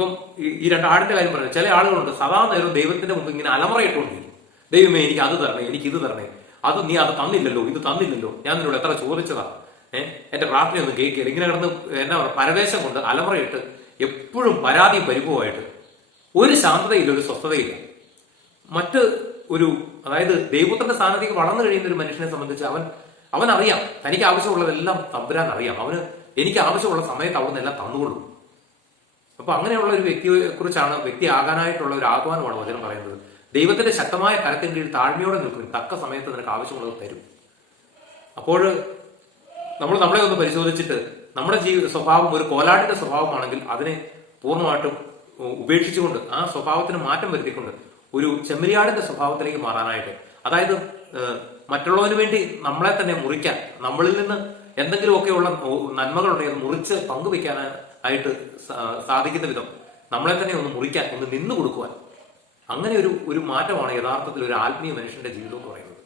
ഇപ്പം ഈ- രണ്ട് ആടിന്റെ കാര്യം പറഞ്ഞു ചില ആളുകളുണ്ട് സദാ നേരം ദൈവത്തിന്റെ മുമ്പ് ഇങ്ങനെ അലമുറയിട്ടുകൊണ്ടിരിക്കും. ദൈവമേ എനിക്ക് അത് തരണേ എനിക്ക് ഇത് തരണേ. അത് നീ അത് തന്നില്ലല്ലോ ഇത് തന്നില്ലല്ലോ. ഞാൻ നിന്നോട് എത്ര ചോദിച്ചതാ? ഏഹ് എന്റെ പ്രാർത്ഥനയൊന്നും കേൾക്കില്ല ഇങ്ങനെ കിടന്ന് എന്നാ പറയുക പരവേശം കൊണ്ട് അലമുറയിട്ട് എപ്പോഴും പരാതി പരിഭവമായിട്ട് ഒരു ശാന്തതയില്ല ഒരു സ്വസ്ഥതയില്ല. മറ്റ് ഒരു അതായത് ദൈവത്തിന്റെ സ്ഥാനത്തേക്ക് വളർന്നു കഴിയുന്ന ഒരു മനുഷ്യനെ സംബന്ധിച്ച് അവൻ അവൻ അറിയാം തനിക്ക് ആവശ്യമുള്ളതെല്ലാം തമ്പുരാൻ അറിയാം അവന് എനിക്ക് ആവശ്യമുള്ള സമയത്ത് അവനെല്ലാം എല്ലാം തന്നുകൊള്ളും അപ്പൊ അങ്ങനെയുള്ള ഒരു വ്യക്തിയെ കുറിച്ചാണ് വ്യക്തി ആകാനായിട്ടുള്ള ഒരു ആഹ്വാനമാണ് വചനം പറയുന്നത്. ദൈവത്തിന്റെ ശക്തമായ കരത്തിന് കീഴിൽ താഴ്മയോടെ നിൽക്കും. തക്ക സമയത്ത് നിനക്ക് ആവശ്യമുള്ളത് തരും. അപ്പോൾ നമ്മൾ നമ്മളെ ഒന്ന് പരിശോധിച്ചിട്ട് നമ്മുടെ ജീവിത സ്വഭാവം ഒരു കോലാടിന്റെ സ്വഭാവമാണെങ്കിൽ അതിനെ പൂർണമായിട്ടും ഉപേക്ഷിച്ചുകൊണ്ട് ആ സ്വഭാവത്തിന് മാറ്റം വരുത്തിക്കൊണ്ട് ഒരു ചെമ്മരിയാടിന്റെ സ്വഭാവത്തിലേക്ക് മാറാനായിട്ട്. അതായത് മറ്റുള്ളവന് വേണ്ടി നമ്മളെ തന്നെ മുറിക്കാൻ നമ്മളിൽ നിന്ന് എന്തെങ്കിലുമൊക്കെയുള്ള നന്മകളുണ്ടെങ്കിൽ മുറിച്ച് പങ്കുവെക്കാനായിട്ട് ആയിട്ട് സാധിക്കുന്ന വിധം നമ്മളെ തന്നെ ഒന്ന് മുറിക്കാൻ ഒന്ന് നിന്നു കൊടുക്കുവാൻ അങ്ങനെ ഒരു ഒരു മാറ്റമാണ് യഥാർത്ഥത്തിൽ ഒരു ആത്മീയ മനുഷ്യന്റെ ജീവിതം എന്ന് പറയുന്നത്.